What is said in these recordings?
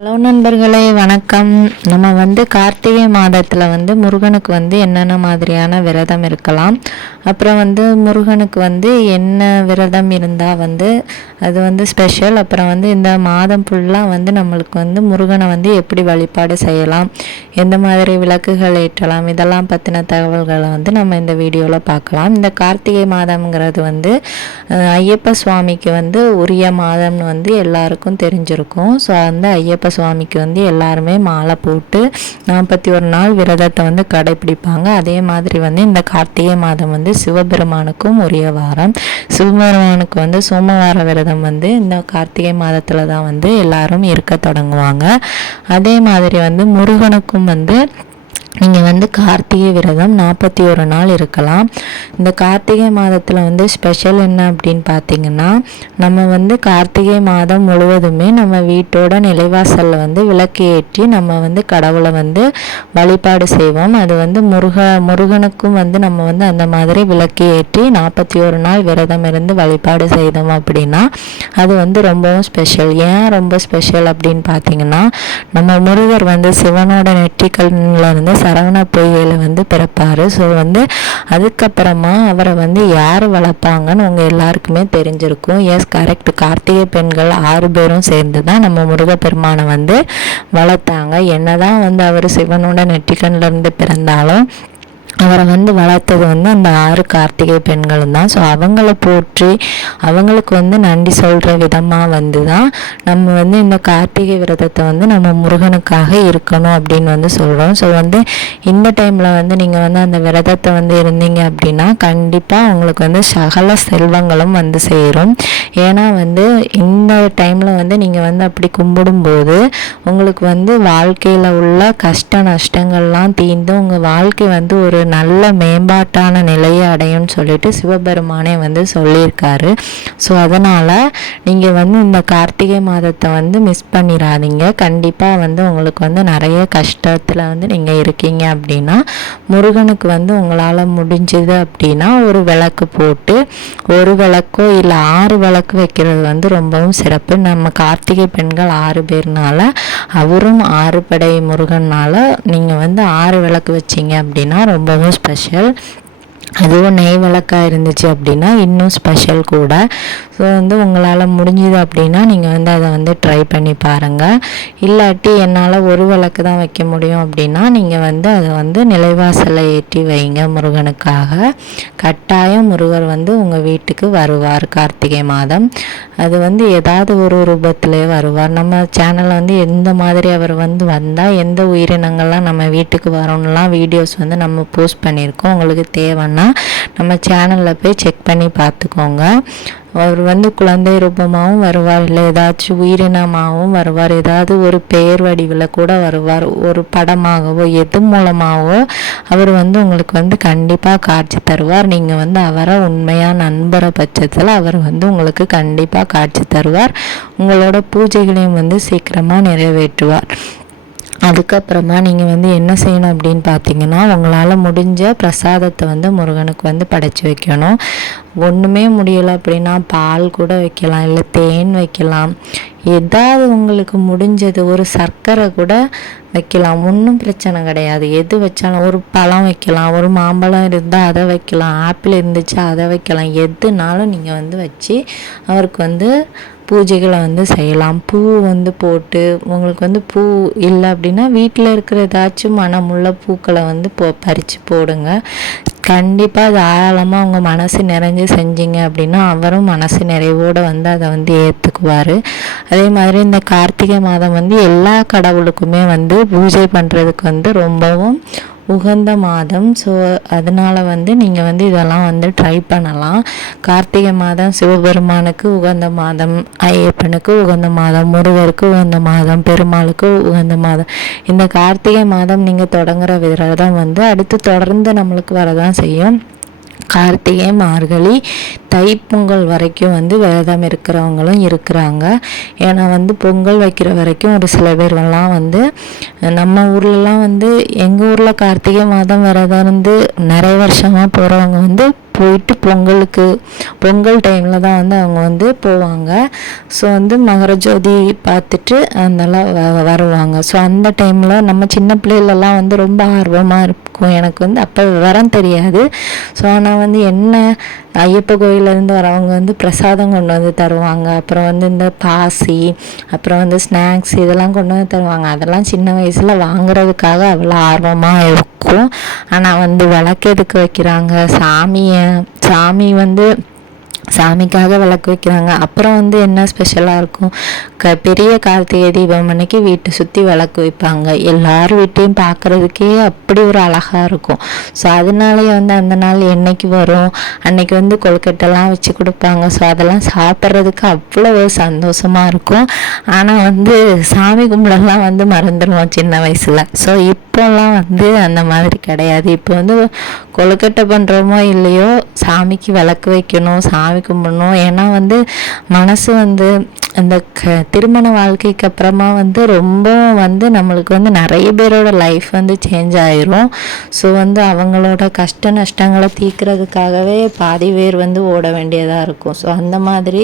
Hello நண்பர்களே வணக்கம். நம்ம வந்து கார்த்திகை மாதத்தில் வந்து முருகனுக்கு வந்து என்னென்ன மாதிரியான விரதம் இருக்கலாம்? அப்புறம் வந்து முருகனுக்கு வந்து என்ன விரதம் இருந்தால் வந்து அது வந்து ஸ்பெஷல் அப்புறம் வந்து இந்த மாதம் ஃபுல்லாக வந்து நம்மளுக்கு வந்து முருகனை வந்து எப்படி வழிபாடு செய்யலாம்? எந்த மாதிரி விளக்குகள் ஏற்றலாம்? இதெல்லாம் பற்றின தகவல்களை வந்து நம்ம இந்த வீடியோவில் பார்க்கலாம். இந்த கார்த்திகை மாதம்ங்கிறது வந்து ஐயப்ப சுவாமிக்கு வந்து உரிய மாதம்னு வந்து எல்லாருக்கும் தெரிஞ்சிருக்கும். ஸோ அந்த ஐயப்ப சுவாமிக்கு வந்து எல்லாருமே மாலை போட்டு நாற்பத்தி ஒரு நாள் விரதத்தை வந்து கடைபிடிப்பாங்க. அதே மாதிரி வந்து இந்த கார்த்திகை மாதம் வந்து சிவபெருமானுக்கும் உரிய வாரம். சிவபெருமானுக்கு வந்து சோமவார விரதம் வந்து இந்த கார்த்திகை மாதத்தில் தான் வந்து எல்லாரும் இருக்க தொடங்குவாங்க. அதே மாதிரி வந்து முருகனுக்கும் வந்து நீங்கள் வந்து கார்த்திகை விரதம் நாற்பத்தி ஒரு நாள் இருக்கலாம். இந்த கார்த்திகை மாதத்தில் வந்து ஸ்பெஷல் என்ன அப்படின்னு பார்த்தீங்கன்னா நம்ம வந்து கார்த்திகை மாதம் முழுவதுமே நம்ம வீட்டோட நிலைவாசலில் வந்து விளக்கு ஏற்றி நம்ம வந்து கடவுளை வந்து வழிபாடு செய்வோம். அது வந்து முருக முருகனுக்கும் வந்து நம்ம வந்து அந்த மாதிரி விளக்கு ஏற்றி நாற்பத்தி ஒரு நாள் விரதம் இருந்து வழிபாடு செய்தோம் அப்படின்னா அது வந்து ரொம்பவும் ஸ்பெஷல் ஏன் ரொம்ப ஸ்பெஷல் அப்படின்னு பார்த்தீங்கன்னா நம்ம முருகர் வந்து சிவனோட நெற்றிக்கல்லிருந்து சரவண பொய்கையில் வந்து பிறப்பார். ஸோ வந்து அதுக்கப்புறமா அவரை வந்து யார் வளர்ப்பாங்கன்னு உங்கள் எல்லாருக்குமே தெரிஞ்சிருக்கும். எஸ் கரெக்ட் கார்த்திகை பெண்கள் ஆறு பேரும் சேர்ந்து தான் நம்ம முருகப்பெருமானை வந்து வளர்த்தாங்க. என்னதான் வந்து அவர் சிவனோட நெற்றிக்கண்ணில் இருந்து பிறந்தாலும் அவரை வந்து வளர்த்தது வந்து அந்த ஆறு கார்த்திகை பெண்களும் தான். ஸோ அவங்கள போற்றி அவங்களுக்கு வந்து நன்றி சொல்கிற விதமாக வந்து தான் நம்ம வந்து இந்த கார்த்திகை விரதத்தை வந்து நம்ம முருகனுக்காக இருக்கணும் அப்படின்னு வந்து சொல்கிறோம் ஸோ வந்து இந்த டைமில் வந்து நீங்கள் வந்து அந்த விரதத்தை வந்து இருந்தீங்க அப்படின்னா கண்டிப்பாக உங்களுக்கு வந்து சகல செல்வங்களும் வந்து சேரும். ஏன்னா வந்து இந்த டைமில் வந்து நீங்கள் வந்து அப்படி கும்பிடும்போது உங்களுக்கு வந்து வாழ்க்கையில் உள்ள கஷ்ட நஷ்டங்கள்லாம் தீர்ந்து உங்கள் வாழ்க்கை வந்து ஒரு நல்ல மேம்பாட்டான நிலையை அடையும்னு சொல்லிட்டு சிவபெருமானே வந்து சொல்லியிருக்காரு. ஸோ அதனால் நீங்கள் வந்து இந்த கார்த்திகை மாதத்தை வந்து மிஸ் பண்ணிடாதீங்க கண்டிப்பாக வந்து உங்களுக்கு வந்து நிறைய கஷ்டத்தில் வந்து நீங்கள் இருக்கீங்க அப்படின்னா முருகனுக்கு வந்து உங்களால் முடிஞ்சது அப்படின்னா ஒரு விளக்கு போட்டு ஒரு விளக்கோ இல்லை ஆறு விளக்கு வைக்கிறது வந்து ரொம்பவும் சிறப்பு. நம்ம கார்த்திகை பெண்கள் ஆறு பேர்னால அவரும் ஆறு படை முருகனால் நீங்கள் வந்து ஆறு விளக்கு வச்சீங்க அப்படின்னா ரொம்பவும் ஸ்பெஷல் அதுவும் நெய் விளக்காக இருந்துச்சு அப்படின்னா இன்னும் ஸ்பெஷல் கூட. ஸோ வந்து உங்களால் முடிஞ்சுது அப்படின்னா நீங்கள் வந்து அதை வந்து ட்ரை பண்ணி பாருங்கள் இல்லாட்டி என்னால் ஒரு விளக்கு தான் வைக்க முடியும் அப்படின்னா நீங்கள் வந்து அதை வந்து நிலைவாசலை ஏற்றி வைங்க முருகனுக்காக. கட்டாயம் முருகர் வந்து உங்கள் வீட்டுக்கு வருவார் கார்த்திகை மாதம். அது வந்து ஏதாவது ஒரு ரூபத்திலே வருவார். நம்ம சேனலில் வந்து எந்த மாதிரி அவர் வந்து வந்தால் எந்த உயிரினங்கள்லாம் நம்ம வீட்டுக்கு வரோம்லாம் வீடியோஸ் வந்து நம்ம போஸ்ட் பண்ணியிருக்கோம். உங்களுக்கு தேவைன்னா நம்ம சேனலில் போய் செக் பண்ணி பார்த்துக்கோங்க. அவர் வந்து குழந்தை ரூபமாகவும் வருவார். இல்லை ஏதாச்சும் உயிரினமாகவும் வருவார். ஏதாவது ஒரு பெயர் வடிவில் கூட வருவார். ஒரு படமாகவோ எது மூலமாகவோ அவர் வந்து உங்களுக்கு வந்து கண்டிப்பாக காட்சி தருவார். நீங்கள் வந்து அவரை உண்மையாக நண்பர பட்சத்தில் அவர் வந்து உங்களுக்கு கண்டிப்பாக காட்சி தருவார். உங்களோட பூஜைகளையும் வந்து சீக்கிரமாக நிறைவேற்றுவார். அதுக்கப்புறமா நீங்கள் வந்து என்ன செய்யணும் அப்படின்னு பார்த்தீங்கன்னா உங்களால் முடிஞ்ச பிரசாதத்தை வந்து முருகனுக்கு வந்து படைச்சி வைக்கணும். ஒன்றுமே முடியலை அப்படின்னா பால் கூட வைக்கலாம் இல்லை தேன் வைக்கலாம். ஏதாவது உங்களுக்கு முடிஞ்சது ஒரு சர்க்கரை கூட வைக்கலாம். ஒன்றும் பிரச்சனை கிடையாது. எது வச்சாலும் ஒரு பழம் வைக்கலாம் ஒரு மாம்பழம் இருந்தால் அதை வைக்கலாம் ஆப்பிள் இருந்துச்சு அதை வைக்கலாம். எதுனாலும் நீங்கள் வந்து வச்சு அவருக்கு வந்து பூஜைகளை வந்து செய்யலாம். பூ வந்து போட்டு உங்களுக்கு வந்து பூ இல்லை அப்படின்னா வீட்டில் இருக்கிற ஏதாச்சும் மனமுள்ள பூக்களை வந்து போ பறித்து போடுங்க. கண்டிப்பாக அது ஆழமாக அவங்க மனசு நிறைஞ்சு செஞ்சீங்க அப்படின்னா அவரும் மனசு நிறைவோடு வந்து அதை வந்து ஏற்றுக்குவார் அதே மாதிரி இந்த கார்த்திகை மாதம் வந்து எல்லா கடவுளுக்குமே வந்து பூஜை பண்ணுறதுக்கு வந்து ரொம்பவும் உகந்த மாதம். ஸோ அதனால் வந்து நீங்கள் வந்து இதெல்லாம் வந்து ட்ரை பண்ணலாம். கார்த்திகை மாதம் சிவபெருமானுக்கு உகந்த மாதம் ஐயப்பனுக்கு உகந்த மாதம் முருகருக்கு உகந்த மாதம் பெருமாளுக்கு உகந்த மாதம். இந்த கார்த்திகை மாதம் நீங்கள் தொடங்குற தான் வந்து அடுத்து தொடர்ந்து நம்மளுக்கு வரதான் செய்யும். கார்த்திகை மார்கழி தைப்பொங்கல் வரைக்கும் வந்து விரதம் இருக்கிறவங்களும் இருக்கிறாங்க. ஏன்னா வந்து பொங்கல் வைக்கிற வரைக்கும் ஒரு சில பேர்லாம் வந்து நம்ம ஊர்லலாம் வந்து எங்கள் ஊரில் கார்த்திகை மாதம் விரதம் இருந்து நிறைய வருஷமாக போகிறவங்க வந்து போயிட்டு பொங்கலுக்கு பொங்கல் டைமில் தான் வந்து அவங்க வந்து போவாங்க. ஸோ வந்து மகரஜோதி பார்த்துட்டு அதெல்லாம் வ வருவாங்க. ஸோ அந்த டைமில் நம்ம சின்ன பிள்ளைகளெல்லாம் வந்து ரொம்ப ஆர்வமாக இருக்கும். எனக்கு வந்து அப்போ விவரம் தெரியாது. ஸோ ஆனால் வந்து என்ன ஐயப்ப கோயிலேருந்து வரவங்க வந்து பிரசாதம் கொண்டு வந்து தருவாங்க. அப்புறம் வந்து இந்த பாசி அப்புறம் வந்து ஸ்நாக்ஸ் இதெல்லாம் கொண்டு வந்து தருவாங்க. அதெல்லாம் சின்ன வயசில் வாங்குறதுக்காக அவ்வளோ ஆர்வமாக இருக்கும். ஆனால் வந்து விளக்கு எதுக்கு வைக்கிறாங்க. சாமியை சாமி வந்து சாமிக்காக விளக்கு வைக்கிறாங்க. அப்புறம் வந்து என்ன ஸ்பெஷலாக இருக்கும்? க பெரிய கார்த்திகை தீபம் அன்னைக்கு வீட்டை சுற்றி விளக்கு வைப்பாங்க. எல்லார் வீட்டையும் பார்க்குறதுக்கே அப்படி ஒரு அழகாக இருக்கும். ஸோ அதனாலேயே வந்து அந்த நாள் என்னைக்கு வரும்? அன்னைக்கு வந்து கொழுக்கட்டெல்லாம் வச்சு கொடுப்பாங்க. ஸோ அதெல்லாம் சாப்பிட்றதுக்கு அவ்வளோ சந்தோஷமாக இருக்கும். ஆனால் வந்து சாமி கும்பிடலாம் வந்து மறந்துடுவோம் சின்ன வயசில். ஸோ இப்போல்லாம் வந்து அந்த மாதிரி கிடையாது. இப்போ வந்து கொழுக்கட்டை பண்ணுறோமோ இல்லையோ சாமிக்கு விளக்கு வைக்கணும் சாமி கும்பிடணும். ஏன்னா வந்து மனசு வந்து அந்த க திருமண வாழ்க்கைக்கு அப்புறமா வந்து ரொம்ப வந்து நம்மளுக்கு வந்து நிறைய பேரோட லைஃப் வந்து சேஞ்ச் ஆயிரும். ஸோ வந்து அவங்களோட கஷ்ட நஷ்டங்களை தீர்க்கறதுக்காகவே பாதி பேர் வந்து ஓட வேண்டியதாக இருக்கும். ஸோ அந்த மாதிரி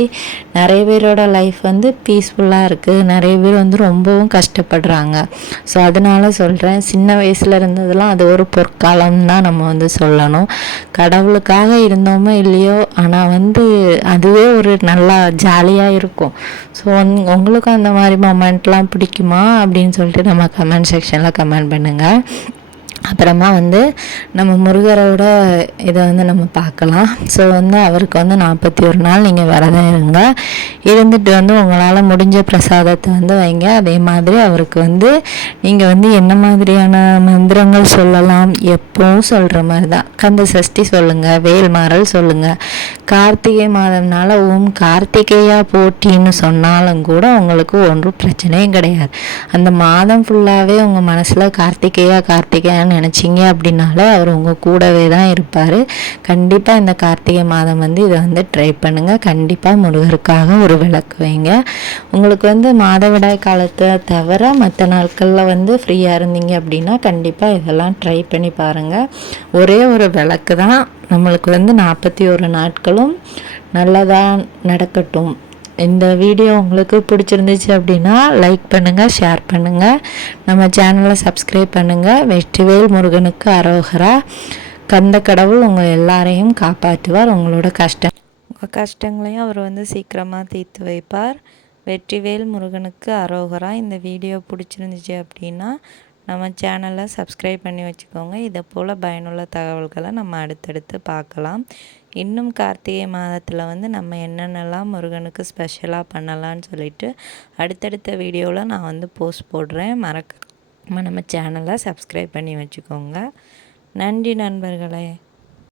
நிறைய பேரோட லைஃப் வந்து பீஸ்ஃபுல்லாக இருக்குது நிறைய பேர் வந்து ரொம்பவும் கஷ்டப்படுறாங்க. ஸோ அதனால சொல்கிறேன் சின்ன வயசில் இருந்ததெல்லாம் அது ஒரு பொற்காலம் தான் நம்ம வந்து சொல்லணும். கடவுளுக்காக இருந்தோமோ இல்லையோ ஆனால் வந்து அதுவே ஒரு நல்லா ஜாலியாக இருக்கும். ஸோ உங்களுக்கும் அந்த மாதிரி மொமெண்ட்லாம் பிடிக்குமா? அப்படின்னு சொல்லிட்டு நம்ம கமெண்ட் செக்ஷனில் கமெண்ட் பண்ணுங்கள் அப்புறமா வந்து நம்ம முருகரோட இதை வந்து நம்ம பார்க்கலாம். ஸோ வந்து அவருக்கு வந்து நாற்பத்தி ஒரு நாள் நீங்கள் விரதம் இருங்க. இருந்துட்டு வந்து உங்களால் முடிஞ்ச பிரசாதத்தை வந்து வைங்க. அதே மாதிரி அவருக்கு வந்து நீங்கள் வந்து என்ன மாதிரியான மந்திரங்கள் சொல்லலாம் எப்பவும் சொல்கிற மாதிரி தான் கந்த சஷ்டி சொல்லுங்கள் வேல்மாறல் சொல்லுங்கள் கார்த்திகை மாதம்னால ஓம் கார்த்திகேயா போட்டின்னு சொன்னாலும் கூட உங்களுக்கு ஒன்றும் பிரச்சனையும் கிடையாது. அந்த மாதம் ஃபுல்லாகவே உங்கள் மனசில் கார்த்திகேயா கார்த்திகேயான்னு நினச்சிங்க அப்படின்னாலே அவர் உங்கள் கூடவே தான் இருப்பார். கண்டிப்பாக இந்த கார்த்திகை மாதம் வந்து இதை வந்து ட்ரை பண்ணுங்கள் கண்டிப்பாக முருகருக்காக ஒரு விளக்கு வைங்க. உங்களுக்கு வந்து மாதவிடாய் காலத்தை தவிர மற்ற நாட்களில் வந்து ஃப்ரீயாக இருந்தீங்க அப்படின்னா கண்டிப்பாக இதெல்லாம் ட்ரை பண்ணி பாருங்கள் ஒரே ஒரு விளக்கு தான். நம்மளுக்கு வந்து நாற்பத்தி ஒரு நாட்களும் நல்லதாக நடக்கட்டும். இந்த வீடியோ உங்களுக்கு பிடிச்சிருந்துச்சு அப்படின்னா லைக் பண்ணுங்கள் ஷேர் பண்ணுங்கள் நம்ம சேனலை சப்ஸ்கிரைப் பண்ணுங்கள் வெற்றிவேல் முருகனுக்கு அரோகரா. கந்த கடவுள் உங்கள் எல்லாரையும் காப்பாற்றுவார். உங்களோட கஷ்டம் உங்கள் கஷ்டங்களையும் அவர் வந்து சீக்கிரமாக தீர்த்து வைப்பார். வெற்றிவேல் முருகனுக்கு அரோகரா. இந்த வீடியோ பிடிச்சிருந்துச்சு அப்படின்னா நம்ம சேனலை சப்ஸ்கிரைப் பண்ணி வச்சுக்கோங்க. இதை போல் பயனுள்ள தகவல்களை நம்ம அடுத்தடுத்து பார்க்கலாம். இன்னும் கார்த்திகை மாதத்தில் வந்து நம்ம என்னென்னலாம் முருகனுக்கு ஸ்பெஷலாக பண்ணலான்னு சொல்லிட்டு அடுத்தடுத்த வீடியோவில் நான் வந்து போஸ்ட் போடுறேன். மறக்க நம்ம சேனலை சப்ஸ்கிரைப் பண்ணி வச்சுக்கோங்க. நன்றி நண்பர்களே.